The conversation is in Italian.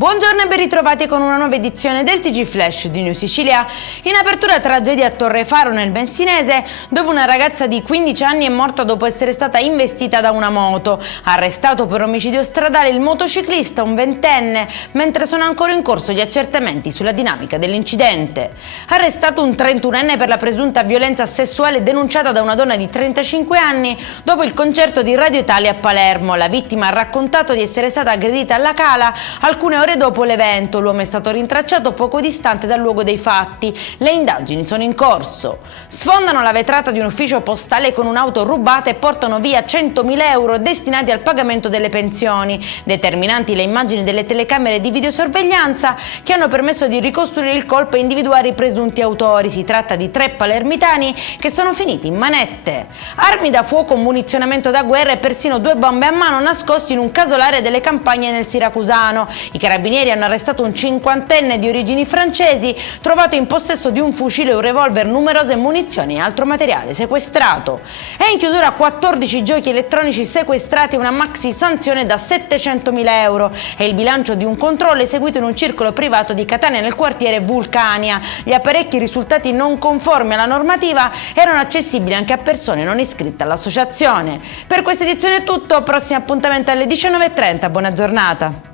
Buongiorno e ben ritrovati con una nuova edizione del TG Flash di New Sicilia. In apertura, tragedia a Torrefaro nel Messinese, dove una ragazza di 15 anni è morta dopo essere stata investita da una moto. Arrestato per omicidio stradale il motociclista, un ventenne, mentre sono ancora in corso gli accertamenti sulla dinamica dell'incidente. Arrestato un 31enne per la presunta violenza sessuale denunciata da una donna di 35 anni dopo il concerto di Radio Italia a Palermo. La vittima ha raccontato di essere stata aggredita alla Cala alcune ore dopo l'evento. L'uomo è stato rintracciato poco distante dal luogo dei fatti. Le indagini sono in corso. Sfondano la vetrata di un ufficio postale con un'auto rubata e portano via 100.000 euro destinati al pagamento delle pensioni. Determinanti le immagini delle telecamere di videosorveglianza che hanno permesso di ricostruire il colpo e individuare i presunti autori. Si tratta di 3 palermitani che sono finiti in manette. Armi da fuoco, munizionamento da guerra e persino 2 bombe a mano nascosti in un casolare delle campagne nel Siracusano. I carabinieri hanno arrestato un 50enne di origini francesi trovato in possesso di un fucile, un revolver, numerose munizioni e altro materiale sequestrato. E in chiusura 14 giochi elettronici sequestrati e una maxi sanzione da 700.000 euro. È il bilancio di un controllo eseguito in un circolo privato di Catania nel quartiere Vulcania. Gli apparecchi risultati non conformi alla normativa erano accessibili anche a persone non iscritte all'associazione. Per questa edizione è tutto, prossimo appuntamento alle 19:30, buona giornata.